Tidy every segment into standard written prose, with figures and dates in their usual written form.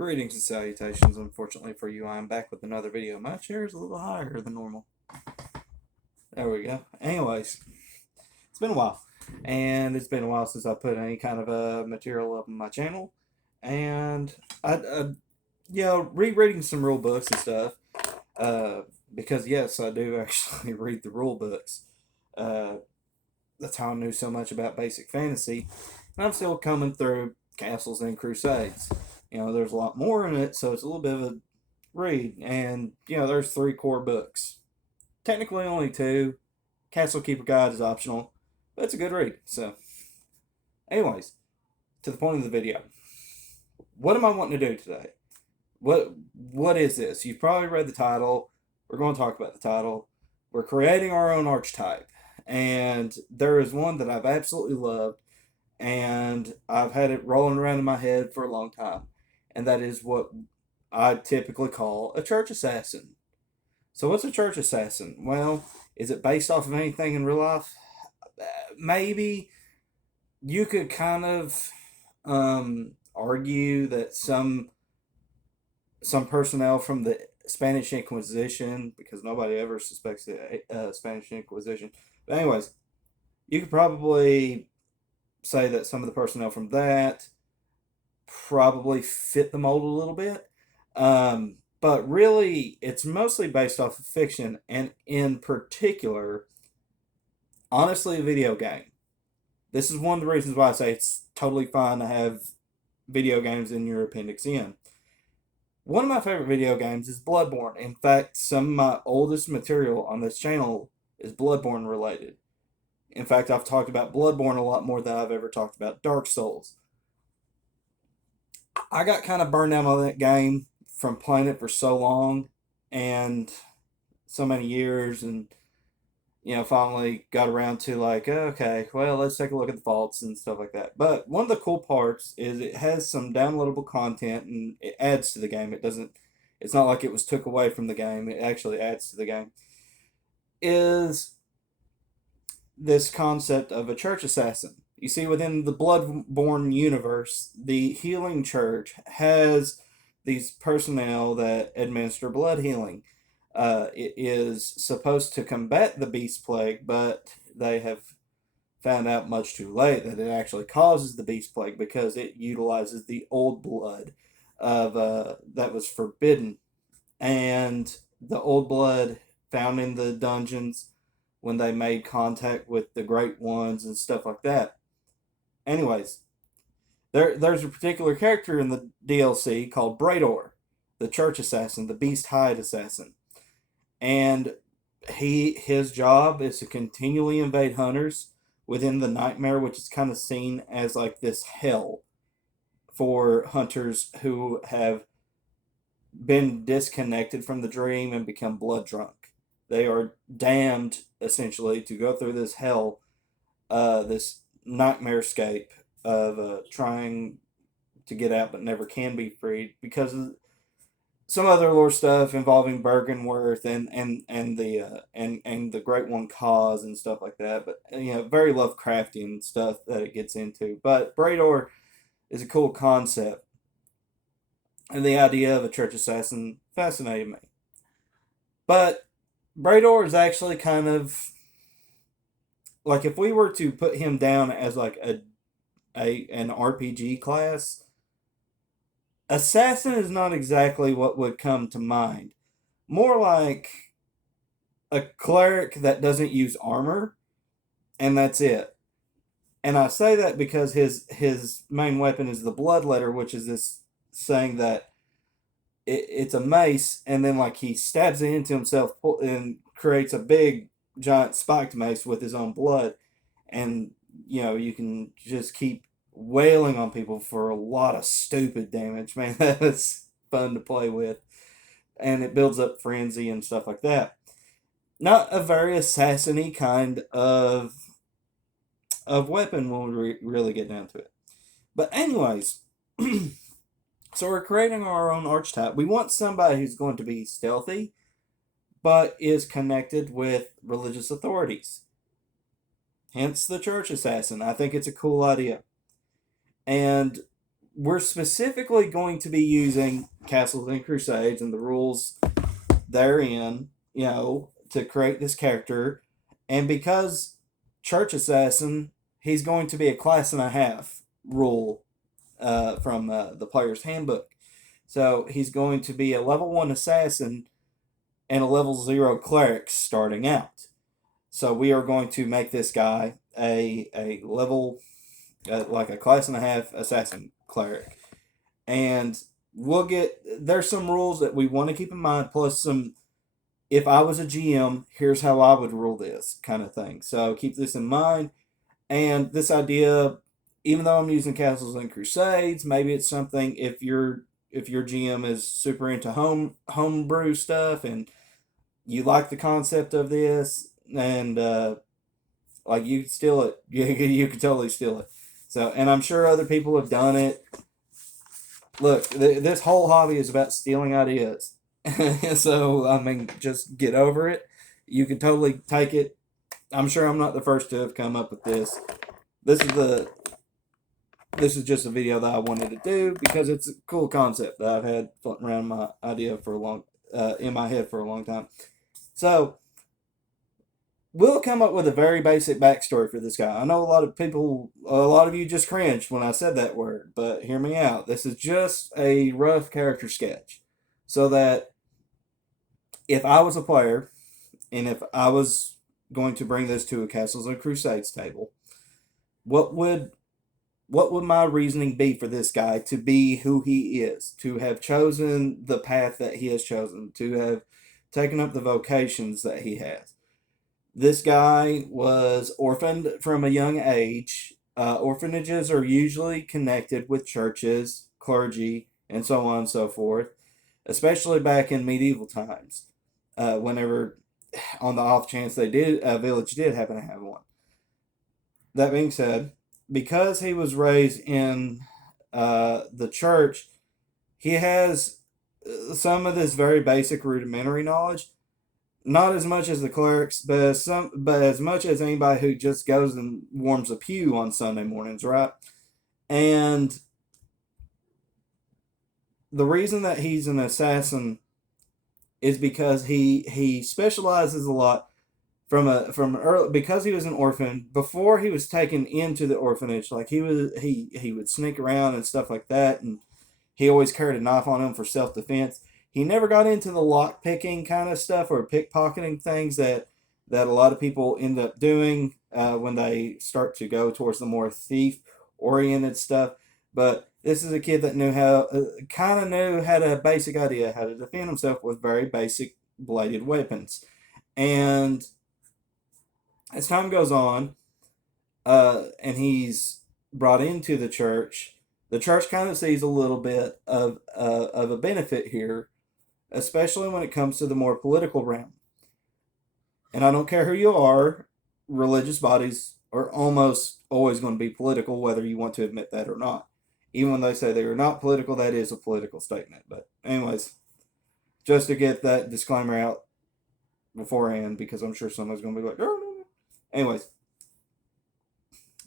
Greetings and salutations. Unfortunately for you, I am back with another video. My chair is a little higher than normal. There we go. Anyways, it's been a while. And it's been a while since I put any kind of material up on my channel. And rereading some rule books and stuff. Because, yes, I do actually read the rule books. That's how I knew so much about basic fantasy. And I'm still coming through Castles and Crusades. There's a lot more in it, so it's a little bit of a read. And, there's 3 core books. Technically only 2. Castle Keeper Guide is optional, but it's a good read. So, anyways, to the point of the video. What am I wanting to do today? What is this? You've probably read the title. We're going to talk about the title. We're creating our own archetype. And there is one that I've absolutely loved, and I've had it rolling around in my head for a long time. And that is what I typically call a church assassin. So what's a church assassin? Well, is it based off of anything in real life? Maybe. You could kind of argue that some personnel from the Spanish Inquisition, because nobody ever suspects the Spanish Inquisition. But anyways, you could probably say that some of the personnel from that probably fit the mold a little bit. But really, it's mostly based off of fiction, and in particular, honestly, a video game. This is one of the reasons why I say it's totally fine to have video games in your Appendix N. One of my favorite video games is Bloodborne. In fact, some of my oldest material on this channel is Bloodborne related. In fact, I've talked about Bloodborne a lot more than I've ever talked about Dark Souls. I got kind of burned out on that game from playing it for so long and so many years, and finally got around to like, okay, well, let's take a look at the faults and stuff like that. But one of the cool parts is it has some downloadable content, and it adds to the game. It's not like it was took away from the game. It actually adds to the game. Is this concept of a church assassin. You see, within the Bloodborne universe, the healing church has these personnel that administer blood healing. It is supposed to combat the beast plague, but they have found out much too late that it actually causes the beast plague because it utilizes the old blood of that was forbidden, and the old blood found in the dungeons when they made contact with the Great Ones and stuff like that. Anyways, there's a particular character in the DLC called Brador, the church assassin, the beast hide assassin. And his job is to continually invade hunters within the nightmare, which is kind of seen as like this hell for hunters who have been disconnected from the dream and become blood drunk. They are damned, essentially, to go through this hell, this nightmare scape of trying to get out but never can be freed because of some other lore stuff involving Bergenworth and the Great One cause and stuff like that. But very Lovecraftian stuff that it gets into. But Brador is a cool concept, and the idea of a church assassin fascinated me. But Brador is actually kind of like, if we were to put him down as like an RPG class, assassin is not exactly what would come to mind. More like a cleric that doesn't use armor, and that's it. And I say that because his main weapon is the bloodletter, which is this saying that it's a mace, and then like he stabs it into himself and creates a big giant spiked mace with his own blood, and you can just keep wailing on people for a lot of stupid damage. Man, that's fun to play with, and it builds up frenzy and stuff like that. Not a very assassin-y kind of weapon when we really get down to it. But anyways, so we're creating our own archetype. We want somebody who's going to be stealthy, but is connected with religious authorities. Hence the church assassin. I think it's a cool idea. And we're specifically going to be using Castles and Crusades and the rules therein, to create this character. And because Church Assassin, he's going to be a class and a half rule from the player's handbook. So he's going to be a level 1 assassin and a level 0 cleric starting out. So we are going to make this guy a level, like a class and a half assassin cleric. And there's some rules that we want to keep in mind, plus some, if I was a GM, here's how I would rule this kind of thing. So keep this in mind. And this idea, even though I'm using Castles and Crusades, maybe it's something if your GM is super into homebrew stuff and you like the concept of this, and like you can steal it, you can totally steal it. So, and I'm sure other people have done it. Look, this whole hobby is about stealing ideas. So, I mean, just get over it. You can totally take it. I'm sure I'm not the first to have come up with this. This is just a video that I wanted to do because it's a cool concept that I've had floating around my idea for in my head for a long time. So, we'll come up with a very basic backstory for this guy. I know a lot of you just cringed when I said that word, but hear me out. This is just a rough character sketch. So that if I was a player, and if I was going to bring this to a Castles and Crusades table, what would my reasoning be for this guy to be who he is, to have chosen the path that he has chosen, to have taken up the vocations that he has? This guy was orphaned from a young age. Orphanages are usually connected with churches, clergy, and so on and so forth, especially back in medieval times, whenever, on the off chance a village did happen to have one. That being said, because he was raised in the church, he has some of this very basic rudimentary knowledge. Not as much as the clerics, but as much as anybody who just goes and warms a pew on Sunday mornings, right? And the reason that he's an assassin is because he specializes a lot from early, because he was an orphan. Before he was taken into the orphanage, like he would sneak around and stuff like that, and he always carried a knife on him for self-defense. He never got into the lock picking kind of stuff or pickpocketing things that a lot of people end up doing when they start to go towards the more thief oriented stuff. But this is a kid that knew had a basic idea how to defend himself with very basic bladed weapons. And as time goes on, and he's brought into the church kind of sees a little bit of a benefit here, especially when it comes to the more political realm. And I don't care who you are, religious bodies are almost always going to be political, whether you want to admit that or not. Even when they say they are not political, that is a political statement. But anyways, just to get that disclaimer out beforehand, because I'm sure someone's going to be like, no. Anyways,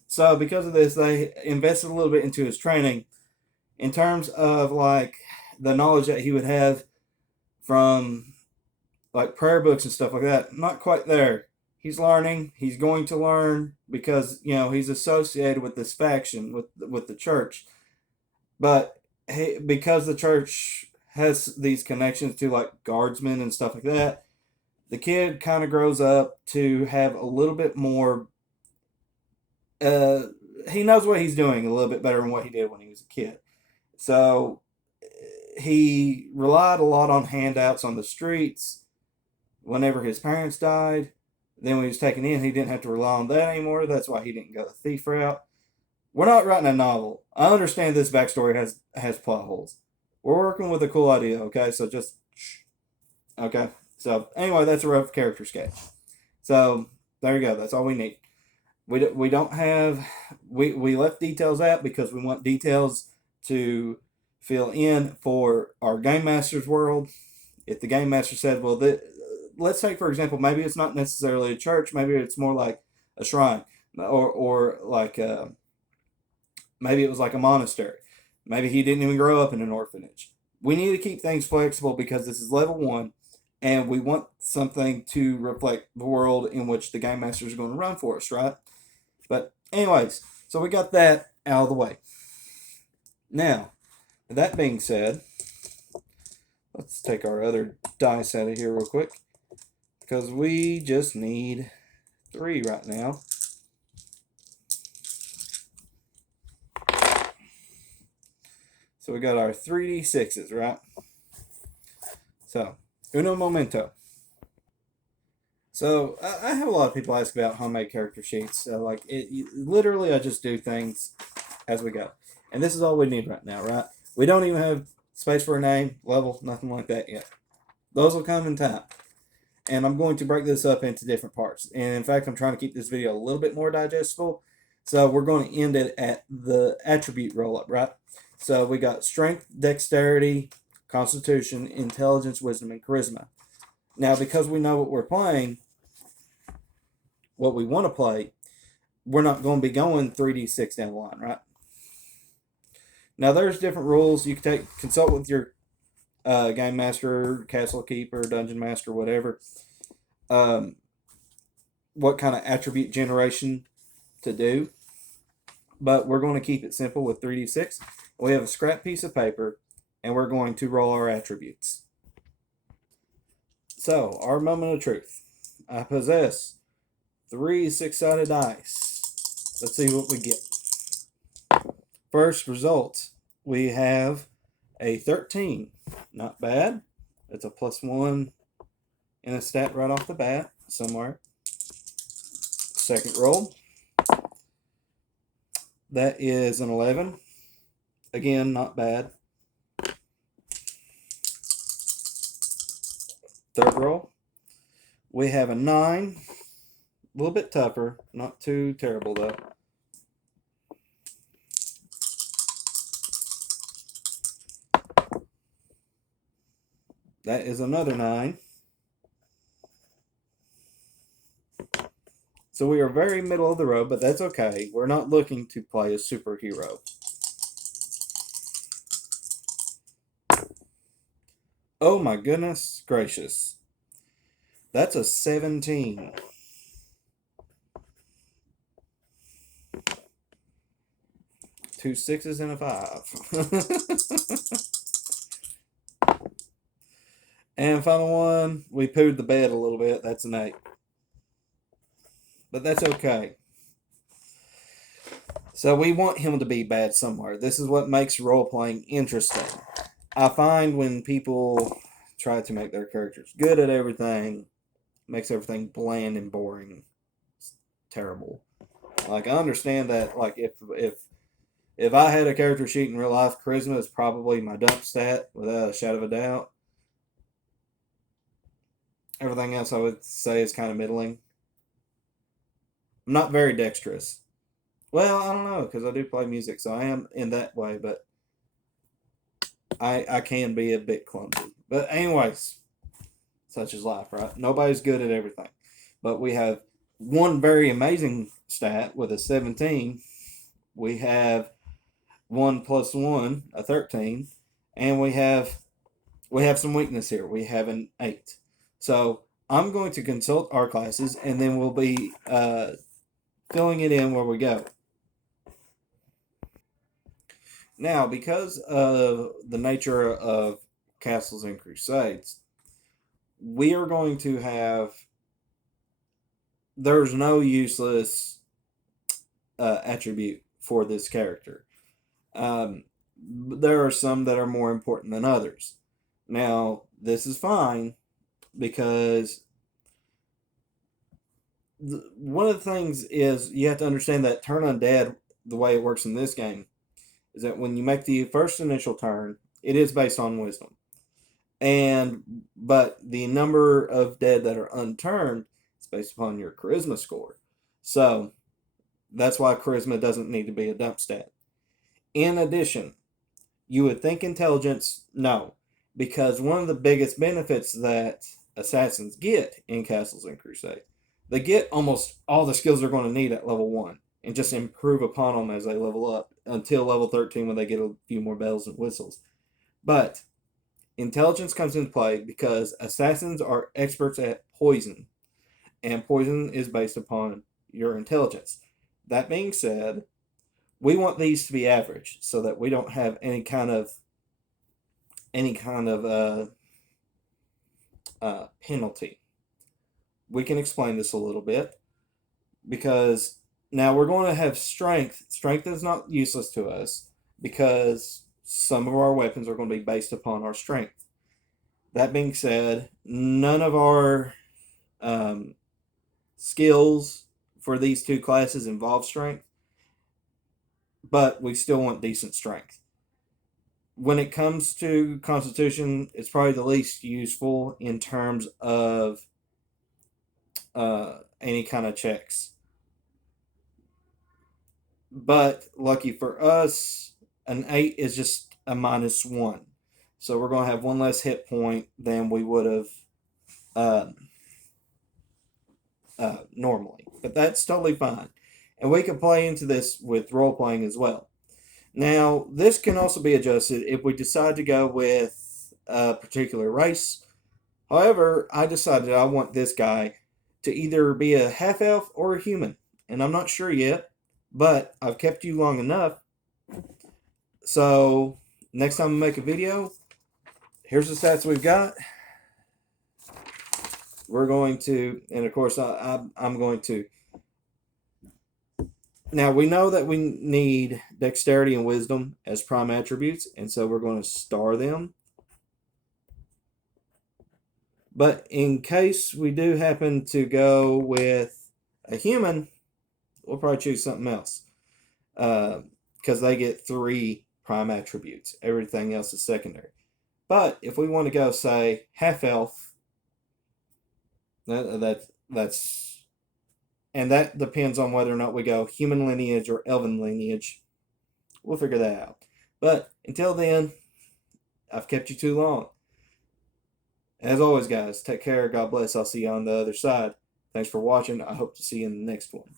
so because of this, they invested a little bit into his training in terms of like the knowledge that he would have from like prayer books and stuff like that. Not quite there. He's learning. He's going to learn because he's associated with this faction with the church. But because the church has these connections to like guardsmen and stuff like that, the kid kind of grows up to have a little bit more. He knows what he's doing a little bit better than what he did when he was a kid. So he relied a lot on handouts on the streets whenever his parents died. Then when he was taken in, he didn't have to rely on that anymore. That's why he didn't go the thief route. We're not writing a novel. I understand this backstory has plot holes. We're working with a cool idea, okay? So just okay. So anyway, that's a rough character sketch. So there you go. That's all we need. We don't have we left details out because we want details to fill in for our game master's world. If the game master said, well, let's take for example, maybe it's not necessarily a church, maybe it's more like a shrine, or like maybe it was like a monastery. Maybe he didn't even grow up in an orphanage. We need to keep things flexible because this is level 1 and we want something to reflect the world in which the game master is going to run for us, right? But anyways, so we got that out of the way. Now, that being said, let's take our other dice out of here real quick because we just need 3 right now. So we got our 3d6s, right? So, uno momento. So, I have a lot of people ask about homemade character sheets. Literally, I just do things as we go. And this is all we need right now, right? We don't even have space for a name, level, nothing like that yet. Those will come in time. And I'm going to break this up into different parts. And in fact, I'm trying to keep this video a little bit more digestible. So we're going to end it at the attribute roll-up, right? So we got strength, dexterity, constitution, intelligence, wisdom, and charisma. Now, because we know what we're playing, what we want to play, we're not going to be going 3d6 down the line, right? Now, there's different rules. You can consult with your game master, castle keeper, dungeon master, whatever. What kind of attribute generation to do. But we're going to keep it simple with 3d6. We have a scrap piece of paper, and we're going to roll our attributes. So, our moment of truth. I possess 3 6-sided dice. Let's see what we get. First result, we have a 13. Not bad. It's a +1 in a stat right off the bat somewhere. Second roll. That is an 11. Again, not bad. Third roll. We have a 9. A little bit tougher. Not too terrible, though. That is another 9. So we are very middle of the road, but that's okay. We're not looking to play a superhero. Oh my goodness gracious. That's a 17. Two 6s and a 5. And final one, we pooed the bed a little bit. That's an 8. But that's okay. So we want him to be bad somewhere. This is what makes role-playing interesting. I find when people try to make their characters good at everything, makes everything bland and boring. It's terrible. Like, I understand that, like, if I had a character sheet in real life, charisma is probably my dump stat, without a shadow of a doubt. Everything else I would say is kind of middling. I'm not very dexterous. Well, I don't know, because I do play music, so I am in that way, but I can be a bit clumsy. But anyways, such is life, right? Nobody's good at everything. But we have one very amazing stat with a 17. We have 1 + 1, a 13. And we have some weakness here. We have an 8. So I'm going to consult our classes, and then we'll be filling it in where we go. Now, because of the nature of Castles and Crusades, we are going to have, there's no useless attribute for this character. There are some that are more important than others. Now, this is fine because one of the things is you have to understand that turn undead, the way it works in this game, is that when you make the first initial turn, it is based on wisdom. But the number of dead that are unturned is based upon your charisma score. So that's why charisma doesn't need to be a dump stat. In addition, you would think intelligence, no, because one of the biggest benefits that assassins get in Castles and Crusade, they get almost all the skills they're going to need at level 1 and just improve upon them as they level up until level 13 when they get a few more bells and whistles. But intelligence comes into play because assassins are experts at poison, and poison is based upon your intelligence. That being said, we want these to be average so that we don't have any kind of penalty. We can explain this a little bit because now we're going to have strength. Strength is not useless to us because some of our weapons are going to be based upon our strength. That being said, none of our skills for these two classes involve strength, but we still want decent strength. When it comes to Constitution, it's probably the least useful in terms of any kind of checks. But lucky for us, an 8 is just a -1. So we're going to have one less hit point than we would have uh, normally. But that's totally fine. And we can play into this with role playing as well. Now, this can also be adjusted if we decide to go with a particular race. However, I decided I want this guy to either be a half elf or a human. And I'm not sure yet, but I've kept you long enough. So, next time I make a video, here's the stats we've got. We're going to, and of course, I'm going to. Now, we know that we need dexterity and wisdom as prime attributes, and so we're going to star them. But in case we do happen to go with a human, we'll probably choose something else. Because they get 3 prime attributes. Everything else is secondary. But if we want to go, say, half elf, that's and that depends on whether or not we go human lineage or elven lineage. We'll figure that out. But until then, I've kept you too long. As always, guys, take care. God bless. I'll see you on the other side. Thanks for watching. I hope to see you in the next one.